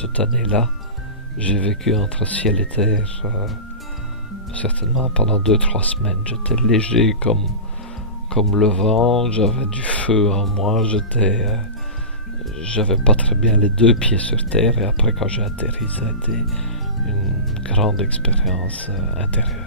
cette année-là, j'ai vécu entre ciel et terre, certainement pendant 2-3 semaines. J'étais léger comme le vent, j'avais du feu en moi, j'avais pas très bien les 2 pieds sur terre, et après quand j'ai atterri, ça a été une grande expérience intérieure.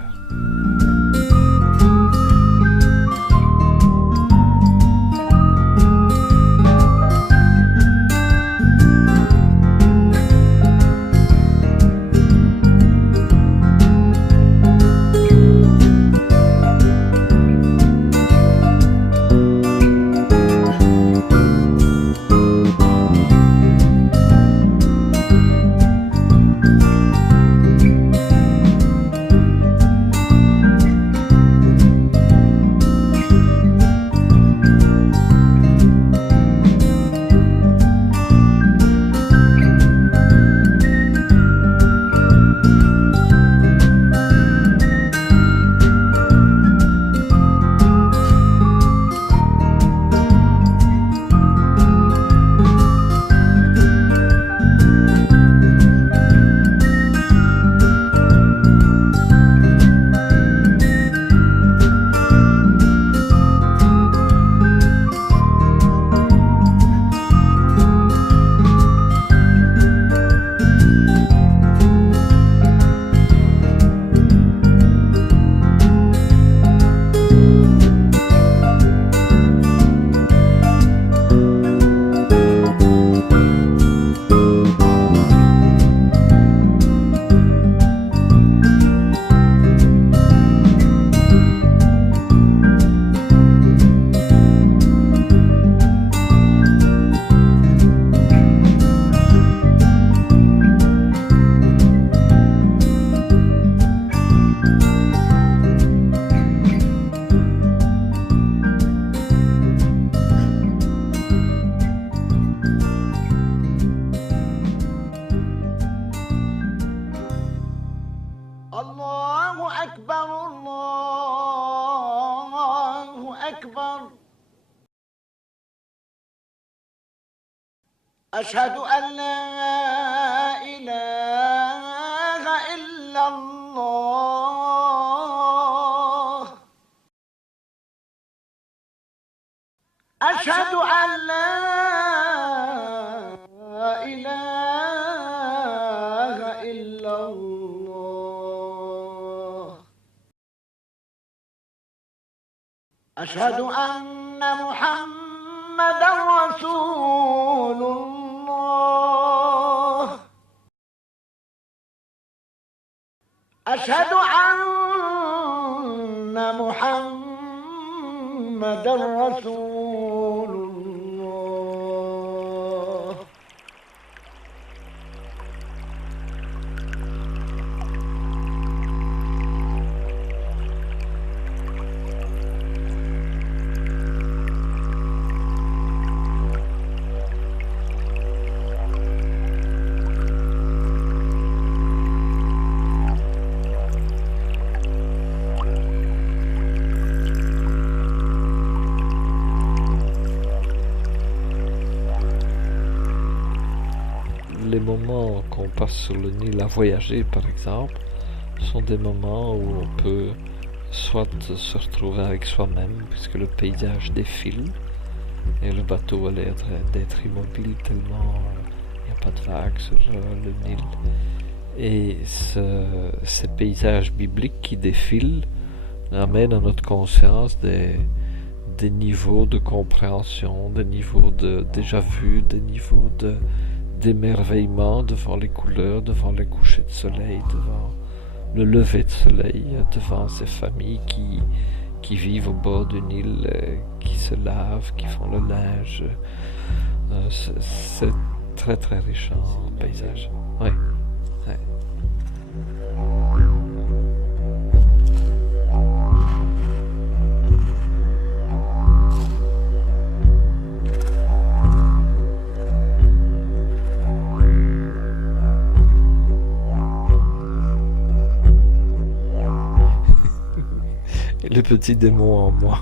الله أكبر الله أكبر أشهد أن لا إله إلا الله أشهد أن لا إله إلا الله أشهد أن محمدا رسول الله أشهد أن محمدا رسول الله Les moments qu'on passe sur le Nil à voyager, par exemple, sont des moments où on peut soit se retrouver avec soi-même, puisque le paysage défile, et le bateau a l'air d'être immobile tellement il n'y a pas de vagues sur le Nil. Et ces paysages bibliques qui défilent amènent à notre conscience des niveaux de compréhension, des niveaux de déjà-vu, des niveaux d'émerveillement devant les couleurs, devant les couchers de soleil, devant le lever de soleil, devant ces familles qui vivent au bord du Nil, qui se lavent, qui font le linge. C'est très très riche en paysage. Oui. Ouais. Et le petit démon en moi.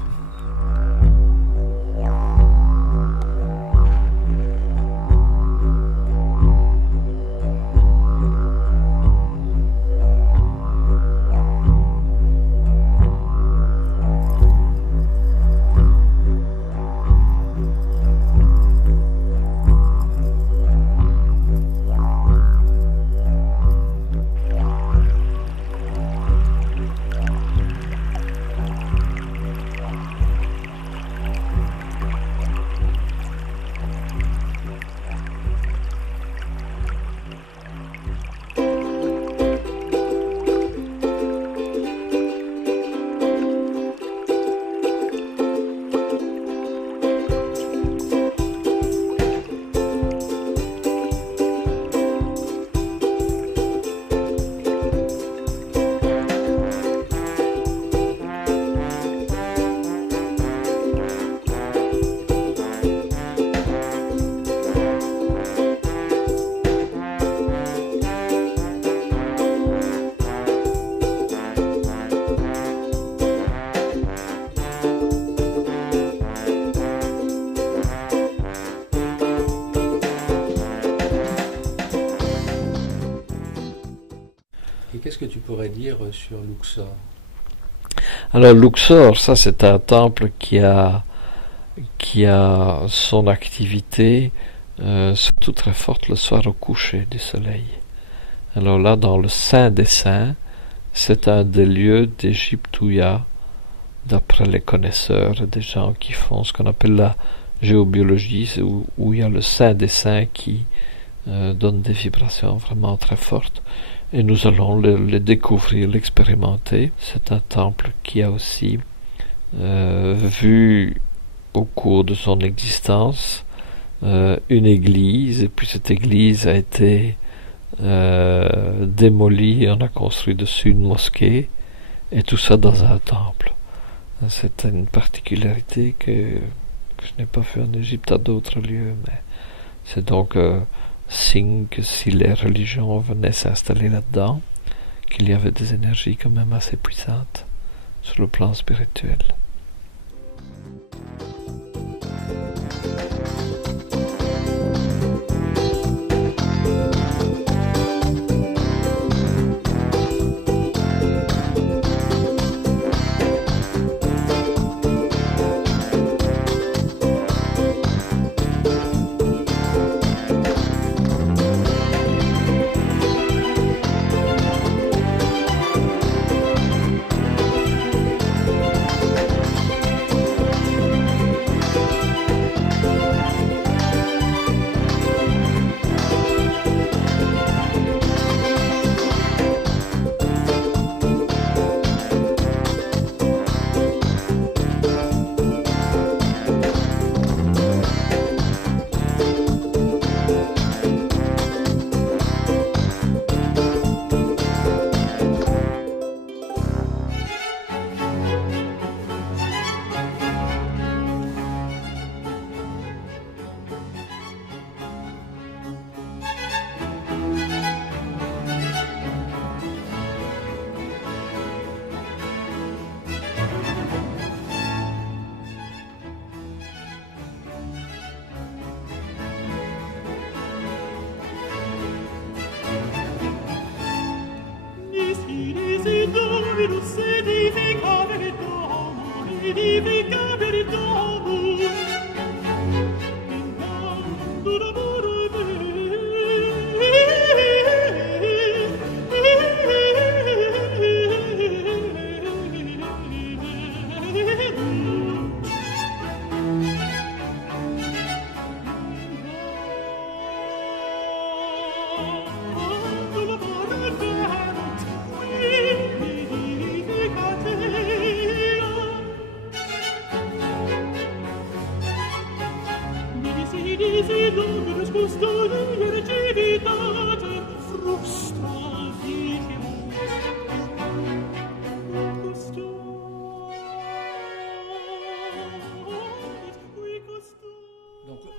qu'est-ce que tu pourrais dire sur Luxor? Alors Luxor, ça c'est un temple qui a son activité surtout très forte le soir au coucher du soleil. Alors là, dans le Saint des Saints, c'est un des lieux d'Égypte où il y a, d'après les connaisseurs, des gens qui font ce qu'on appelle la géobiologie, où il y a le Saint des Saints qui donne des vibrations vraiment très fortes. Et nous allons le découvrir, l'expérimenter. C'est un temple qui a aussi vu au cours de son existence une église, et puis cette église a été démolie et on a construit dessus une mosquée, et tout ça dans un temple. C'est une particularité que je n'ai pas fait en Égypte à d'autres lieux, mais c'est donc signe que si les religions venaient s'installer là-dedans, qu'il y avait des énergies quand même assez puissantes sur le plan spirituel.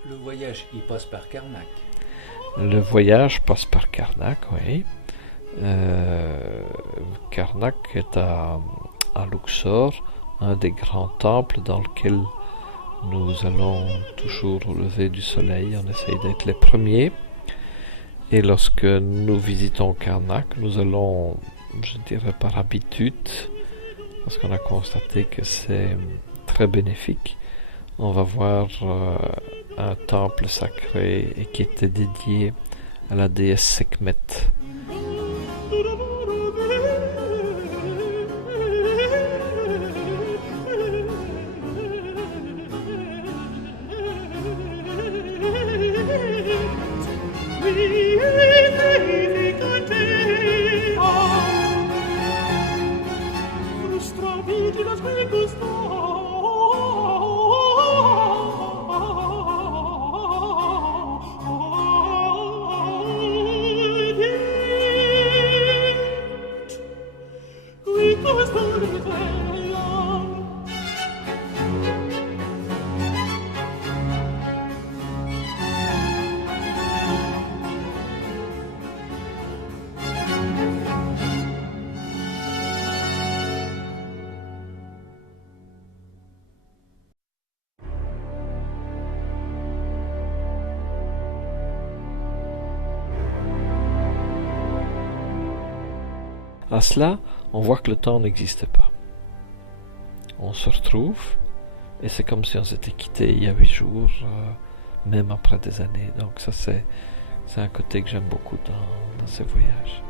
Le voyage, il passe par Karnak. Le voyage passe par Karnak, oui. Karnak est à Luxor, un des grands temples dans lequel nous allons toujours au lever du soleil. On essaye d'être les premiers. Et lorsque nous visitons Karnak, nous allons, je dirais par habitude, parce qu'on a constaté que c'est très bénéfique, on va voir un temple sacré et qui était dédié à la déesse Sekhmet. À cela, on voit que le temps n'existe pas. On se retrouve, et c'est comme si on s'était quitté il y a 8 jours, même après des années. Donc ça, c'est un côté que j'aime beaucoup dans ces voyages.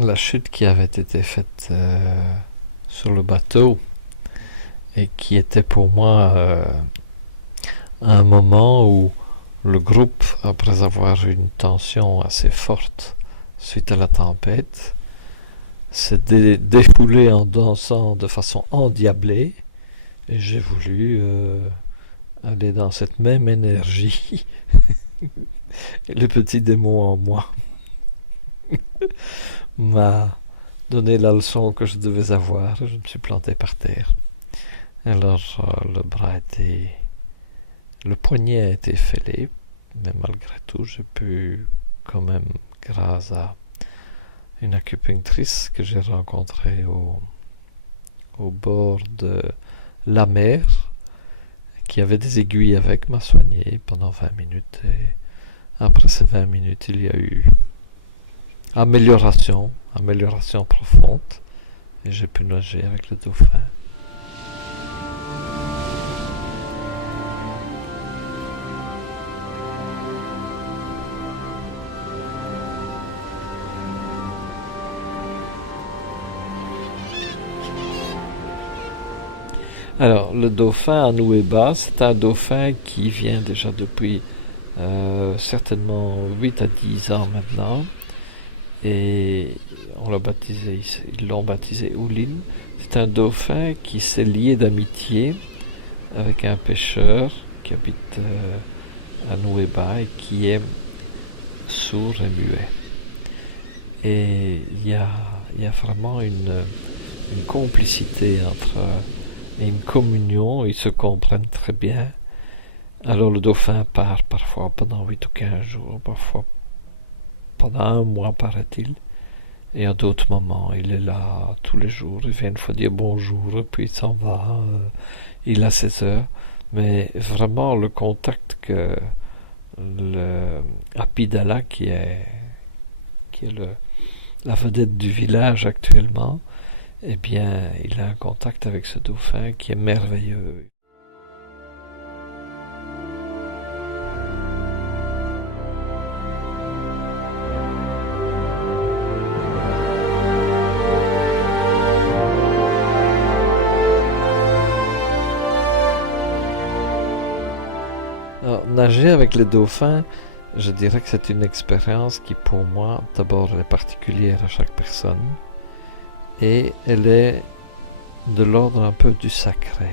La chute qui avait été faite sur le bateau et qui était pour moi un moment où le groupe, après avoir eu une tension assez forte suite à la tempête, s'est défoulé en dansant de façon endiablée, et j'ai voulu aller dans cette même énergie et le petit démon en moi m'a donné la leçon que je devais avoir. Je me suis planté par terre. Alors le poignet a été fêlé, mais malgré tout j'ai pu quand même, grâce à une acupunctrice que j'ai rencontrée au bord de la mer, qui avait des aiguilles avec, m'a soigné pendant 20 minutes, et après ces 20 minutes il y a eu amélioration profonde, et j'ai pu nager avec le dauphin. Alors, le dauphin à Nuweiba, c'est un dauphin qui vient déjà depuis certainement 8 à 10 ans maintenant. Et ils l'ont baptisé Oulin. C'est un dauphin qui s'est lié d'amitié avec un pêcheur qui habite à Nuweiba et qui est sourd et muet. Et il y a vraiment une complicité et une communion, ils se comprennent très bien. Alors le dauphin part parfois pendant 8 ou 15 jours, parfois pendant 1 mois, paraît-il. Et à d'autres moments, il est là tous les jours, il vient une fois dire bonjour, puis il s'en va, il a ses heures. Mais vraiment, le contact que le Apidala, qui est la vedette du village actuellement, eh bien, il a un contact avec ce dauphin qui est merveilleux. Alors, nager avec les dauphins, je dirais que c'est une expérience qui, pour moi, d'abord, elle est particulière à chaque personne. Et elle est de l'ordre un peu du sacré.